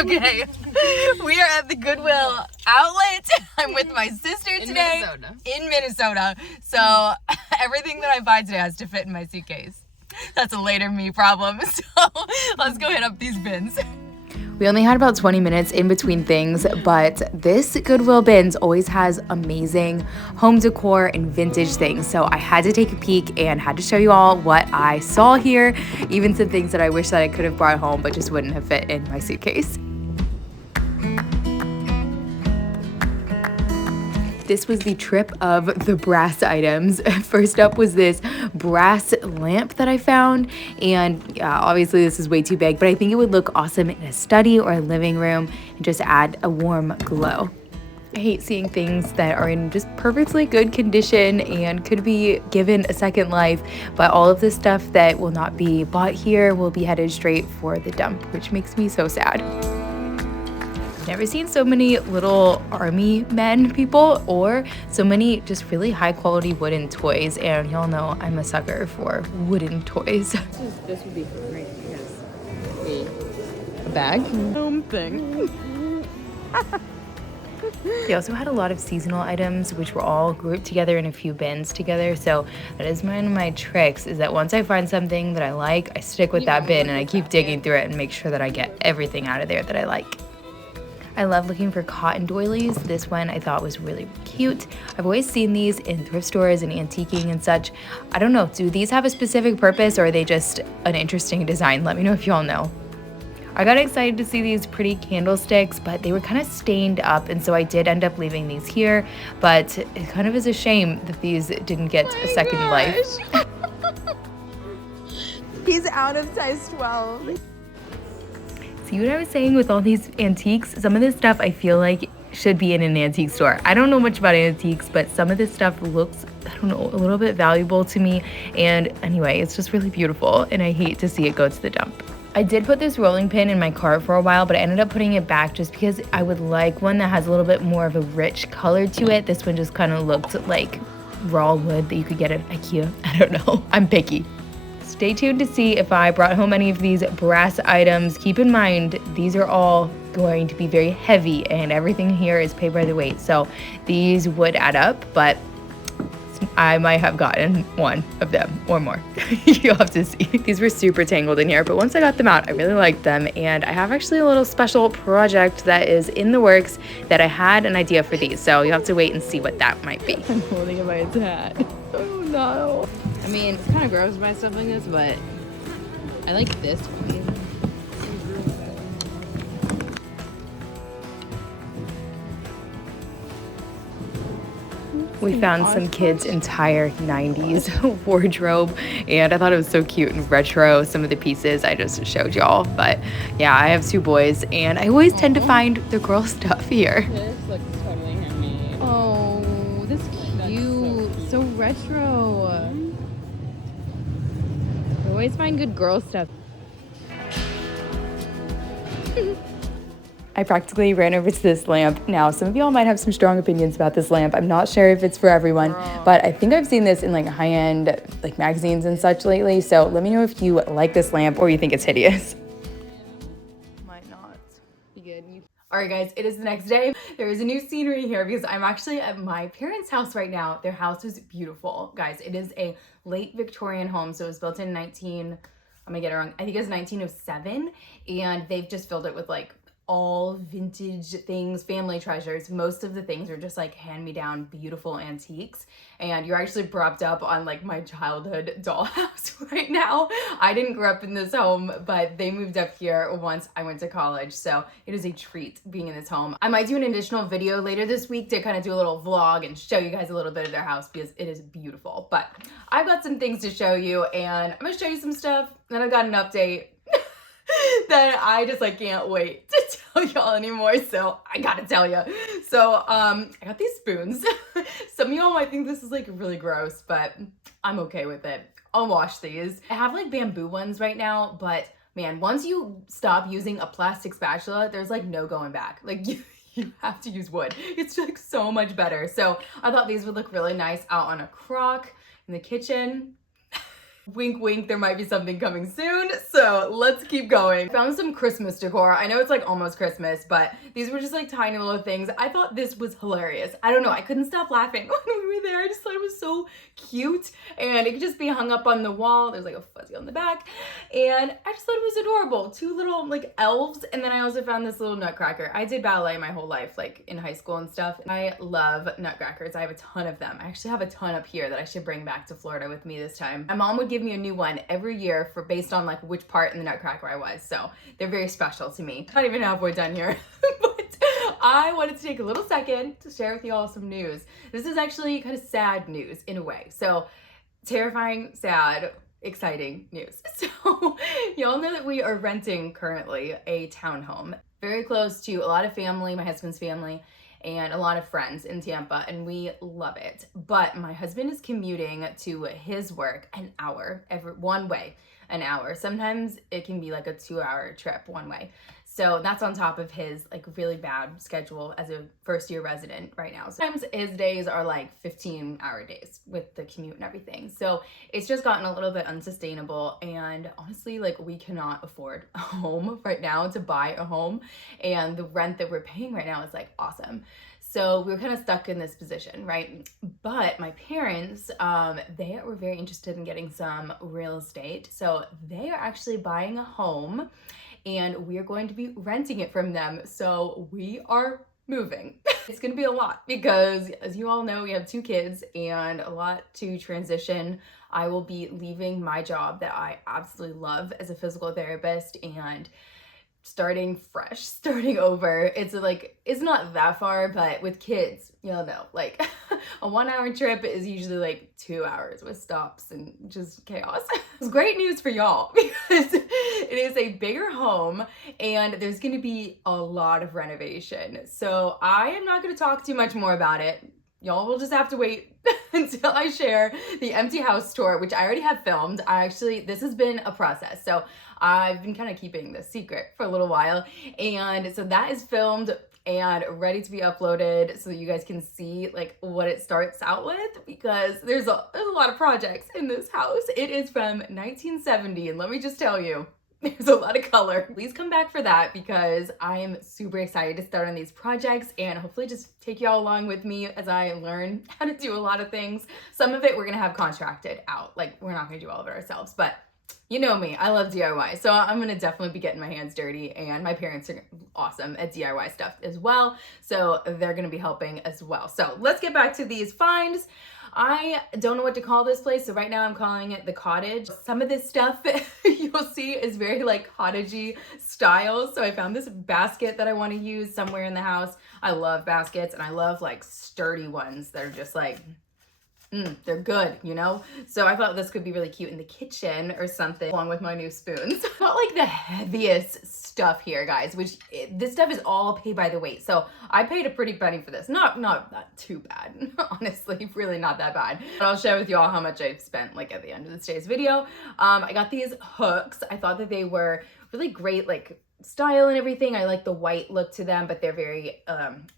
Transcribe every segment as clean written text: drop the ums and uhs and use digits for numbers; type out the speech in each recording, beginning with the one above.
Okay, we are at the Goodwill outlet. I'm with my sister today in Minnesota. So everything that I buy today has to fit in my suitcase. That's a later me problem. So let's go hit up these bins. We only had about 20 minutes in between things, but this Goodwill bins always has amazing home decor and vintage things. So I had to take a peek and had to show you all what I saw here, even some things that I wish that I could have brought home but just wouldn't have fit in my suitcase. This was the trip of the brass items. First up was this brass lamp that I found. And obviously this is way too big, but I think it would look awesome in a study or a living room and just add a warm glow. I hate seeing things that are in just perfectly good condition and could be given a second life, but all of the stuff that will not be bought here will be headed straight for the dump, which makes me so sad. Never seen so many little army men people or so many just really high quality wooden toys, and y'all know I'm a sucker for wooden toys. This would be great because a bag thing. They also had a lot of seasonal items which were all grouped together in a few bins together, so that is one of my tricks, is that once I find something that I like, I stick with that bin and I keep digging through it and make sure that I get everything out of there that I like. I love looking for cotton doilies. This one I thought was really cute. I've always seen these in thrift stores and antiquing and such. I don't know, do these have a specific purpose or are they just an interesting design? Let me know if y'all know. I got excited to see these pretty candlesticks, but they were kind of stained up, and so I did end up leaving these here, but it kind of is a shame that these didn't get a second life. He's out of size 12. See what I was saying with all these antiques? Some of this stuff I feel like should be in an antique store. I don't know much about antiques, but some of this stuff looks, I don't know, a little bit valuable to me. And anyway, it's just really beautiful and I hate to see it go to the dump. I did put this rolling pin in my cart for a while, but I ended up putting it back just because I would like one that has a little bit more of a rich color to it. This one just kind of looked like raw wood that you could get at IKEA. I don't know, I'm picky. Stay tuned to see if I brought home any of these brass items. Keep in mind, these are all going to be very heavy and everything here is paid by the weight. So these would add up, but I might have gotten one of them or more. You'll have to see. These were super tangled in here, but once I got them out, I really liked them. And I have actually a little special project that is in the works that I had an idea for these. So you'll have to wait and see what that might be. I'm holding it by its hat. Oh no. I mean, it's kind of gross to buy stuff like this, but I like this one. We found some kids' entire 90s wardrobe, and I thought it was so cute and retro, some of the pieces I just showed y'all. But yeah, I have two boys, and I always tend to find the girl stuff here. This looks totally handmade. Oh, this cute. So retro. I always find good girl stuff. I practically ran over to this lamp. Now, some of y'all might have some strong opinions about this lamp. I'm not sure if it's for everyone, but I think I've seen this in like high-end like magazines and such lately. So let me know if you like this lamp or you think it's hideous. Might not be good. All right, guys, it is the next day. There is a new scenery here because I'm actually at my parents' house right now. Their house is beautiful. Guys, it is a late Victorian home. So it was built in I'm gonna get it wrong, I think it was 1907. And they've just filled it with like all vintage things, family treasures. Most of the things are just like hand-me-down beautiful antiques, and you're actually propped up on like my childhood dollhouse right now. I didn't grow up in this home, but they moved up here once I went to college, so it is a treat being in this home. I might do an additional video later this week to kind of do a little vlog and show you guys a little bit of their house because it is beautiful. But I've got some things to show you, and I'm gonna show you some stuff, and I've got an update that I just like can't wait to tell y'all anymore, so I gotta tell you. So I got these spoons. Some of y'all might think this is like really gross, but I'm okay with it. I'll wash these. I have like bamboo ones right now, but man, once you stop using a plastic spatula, there's like no going back. Like you have to use wood. It's like so much better. So I thought these would look really nice out on a crock in the kitchen. Wink, wink, there might be something coming soon, so let's keep going. Found some Christmas decor. I know it's like almost Christmas, but these were just like tiny little things. I thought this was hilarious. I don't know, I couldn't stop laughing when we were there. I just thought it was so cute, and it could just be hung up on the wall. There's like a fuzzy on the back, and I just thought it was adorable. Two little like elves, and then I also found this little nutcracker. I did ballet my whole life, like in high school and stuff. I love nutcrackers. I have a ton of them. I actually have a ton up here that I should bring back to Florida with me this time. My mom would give me a new one every year for based on like which part in the nutcracker I was. So they're very special to me. Not even halfway done here. But I wanted to take a little second to share with you all some news. This is actually kind of sad news in a way. So terrifying, sad, exciting news. So y'all know that we are renting currently a townhome very close to a lot of family, my husband's family, and a lot of friends in Tampa, and we love it. But my husband is commuting to his work an hour one way, an hour. Sometimes it can be like a 2-hour trip one way. So that's on top of his like really bad schedule as a first-year resident right now. Sometimes his days are like 15-hour days with the commute and everything. So it's just gotten a little bit unsustainable, and honestly, like we cannot afford a home right now to buy a home, and the rent that we're paying right now is like awesome. So we were kind of stuck in this position, right? But my parents, they were very interested in getting some real estate. So they are actually buying a home, and we are going to be renting it from them. So we are moving. It's gonna be a lot because, as you all know, we have 2 kids and a lot to transition. I will be leaving my job that I absolutely love as a physical therapist and starting fresh, starting over. It's like, it's not that far, but with kids, you'll know, like a 1-hour trip is usually like 2 hours with stops and just chaos. It's great news for y'all because it is a bigger home and there's gonna be a lot of renovation. So I am not gonna talk too much more about it. Y'all will just have to wait until I share the empty house tour, which I already have filmed. This has been a process. So I've been kind of keeping this secret for a little while. And so that is filmed and ready to be uploaded so you guys can see like what it starts out with, because there's a lot of projects in this house. It is from 1970, and let me just tell you, there's a lot of color. Please come back for that because I am super excited to start on these projects and hopefully just take y'all along with me as I learn how to do a lot of things. Some of it we're gonna have contracted out. Like, we're not gonna do all of it ourselves, but you know me, I love DIY. So I'm gonna definitely be getting my hands dirty, and my parents are awesome at DIY stuff as well. So they're gonna be helping as well. So let's get back to these finds. I don't know what to call this place, so right now I'm calling it the cottage. Some of this stuff you'll see is very like cottagey style. So I found this basket that I want to use somewhere in the house. I love baskets, and I love like sturdy ones that are just like, they're good, you know? So I thought this could be really cute in the kitchen or something, along with my new spoons. Not like the heaviest stuff here, guys, this stuff is all pay by the weight. So I paid a pretty penny for this. Not too bad, honestly, really not that bad. But I'll share with you all how much I've spent like at the end of today's video. I got these hooks. I thought that they were really great, like style and everything. I like the white look to them, but they're very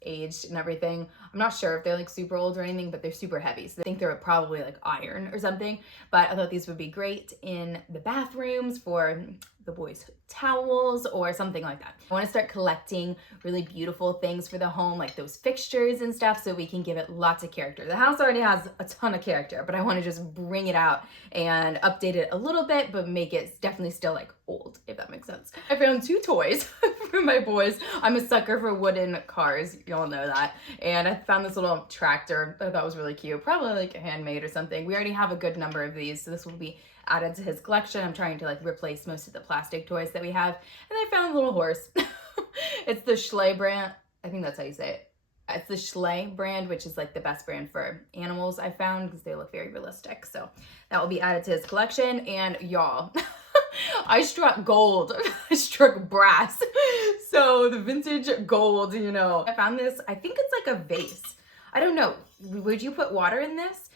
aged and everything. I'm not sure if they're like super old or anything, but they're super heavy. So I think they're probably like iron or something, but I thought these would be great in the bathrooms for the boys' towels or something like that. I want to start collecting really beautiful things for the home, like those fixtures and stuff, so we can give it lots of character. The house already has a ton of character, but I want to just bring it out and update it a little bit, but make it definitely still like old, if that makes sense. I found 2 toys for my boys. I'm a sucker for wooden cars, y'all know that. And I found this little tractor that I thought was really cute, probably like handmade or something. We already have a good number of these, so this will be added to his collection. I'm trying to like replace most of the plastic toys that we have. And I found a little horse. It's the Schley brand. I think that's how you say it. It's the Schley brand, which is like the best brand for animals I found because they look very realistic. So that will be added to his collection. And y'all, I struck gold. I struck brass. So the vintage gold, you know. I found this, I think it's like a vase. I don't know. Would you put water in this?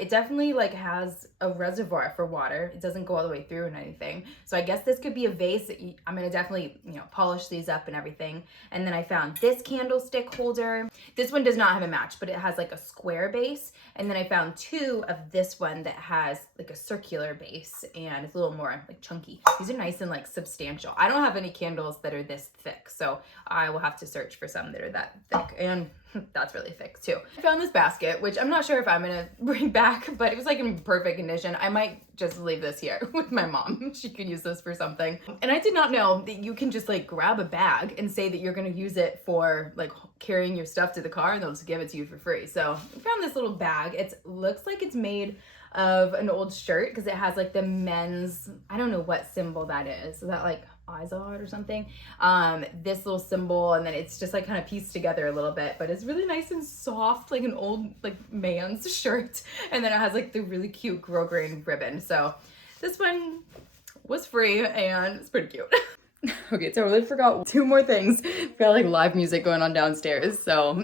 It definitely like has a reservoir for water. It doesn't go all the way through and anything. So I guess this could be a vase. I'm gonna definitely, you know, polish these up and everything. And then I found this candlestick holder. This one does not have a match, but it has like a square base. And then I found two of this one that has like a circular base and it's a little more like chunky. These are nice and like substantial. I don't have any candles that are this thick, so I will have to search for some that are that thick. And that's really thick too. I found this basket, which I'm not sure if I'm gonna bring back, but it was like in perfect condition. I might just leave this here with my mom. She could use this for something. And I did not know that you can just like grab a bag and say that you're gonna use it for like carrying your stuff to the car and they'll just give it to you for free. So I found this little bag. It looks like it's made of an old shirt because it has like the men's, I don't know what symbol that is. Is that like Izod or something? This little symbol, and then it's just like kind of pieced together a little bit, but it's really nice and soft, like an old like man's shirt. And then it has like the really cute grosgrain ribbon. So this one was free and it's pretty cute. Okay, totally forgot two more things. Got like live music going on downstairs, so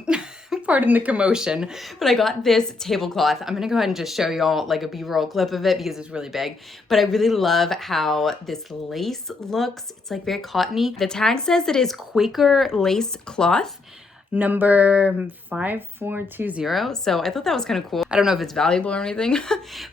pardon the commotion. But I got this tablecloth. I'm gonna go ahead and just show y'all like a B-roll clip of it because it's really big. But I really love how this lace looks. It's like very cottony. The tag says it is Quaker lace cloth, number 5420. So I thought that was kind of cool. I don't know if it's valuable or anything,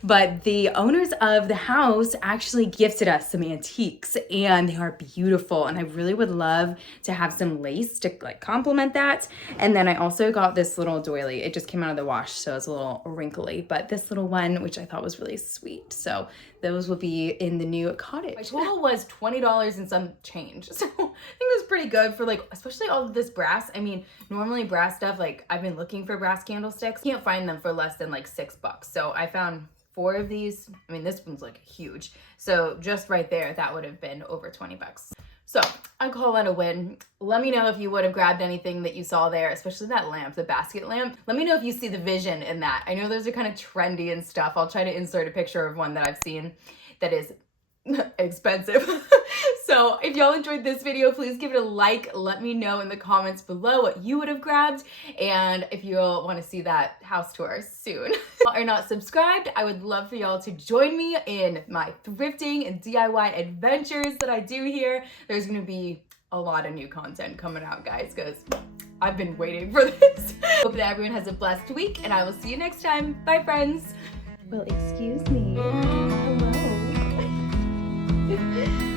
but the owners of the house actually gifted us some antiques and they are beautiful. And I really would love to have some lace to like complement that. And then I also got this little doily. It just came out of the wash, so it's a little wrinkly, but this little one, which I thought was really sweet. So those will be in the new cottage. My total was $20 and some change. So I think it was pretty good for like, especially all of this brass. I mean, normally brass stuff, like I've been looking for brass candlesticks. Can't find them for less than like $6. So I found 4 of these. I mean, this one's like huge. So just right there, that would have been over 20 bucks. So I call that a win. Let me know if you would have grabbed anything that you saw there, especially that lamp, the basket lamp. Let me know if you see the vision in that. I know those are kind of trendy and stuff. I'll try to insert a picture of one that I've seen that is expensive. So if y'all enjoyed this video, please give it a like. Let me know in the comments below what you would have grabbed and if you'll want to see that house tour soon. If you are not subscribed, I would love for y'all to join me in my thrifting and DIY adventures that I do here. There's going to be a lot of new content coming out, guys, because I've been waiting for this. Hope that everyone has a blessed week and I will see you next time. Bye, friends. Well, excuse me. Hello.